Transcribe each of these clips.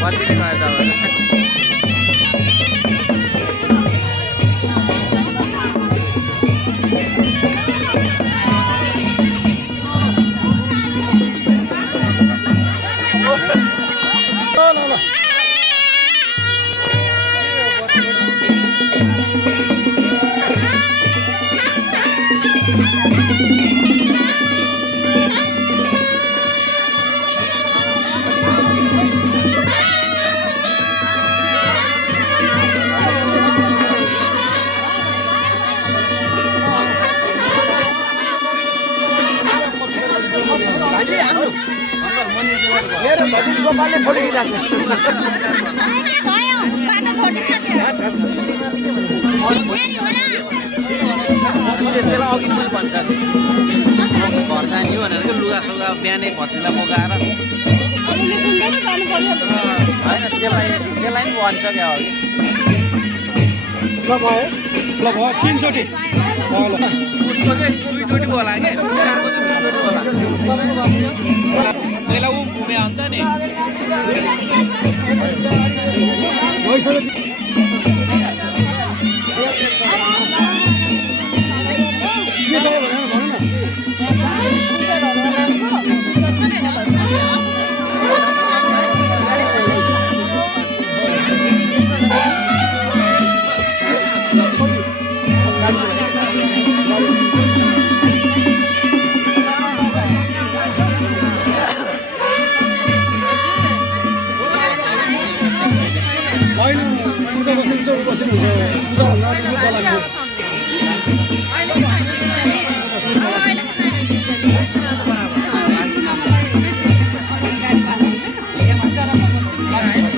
बत्तीले गर्दा होला। गोपालले फोटो खिचिरहेको त्यसलाई अघि पनि भन्छ घर जाने हो भनेर लुगा सुगा बिहानै भतिला मगाएर होइन त्यसलाई पनि भन्छ क्या अघि ल भयो 3 चोटि उसको चाहिँ 2 चोटि होला कि चारको चाहिँ 2 चोटि होला त्यसलाई ऊ घुमे अन्त नि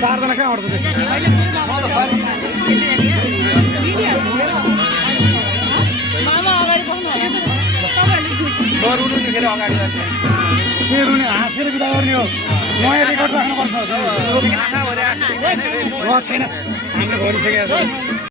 चारजना कहाँ अट्छ हाँसेर बिदा गर्ने हो नयाँ रेकर्ड राख्नुपर्छ छैन हामीले भनिसकेका छौँ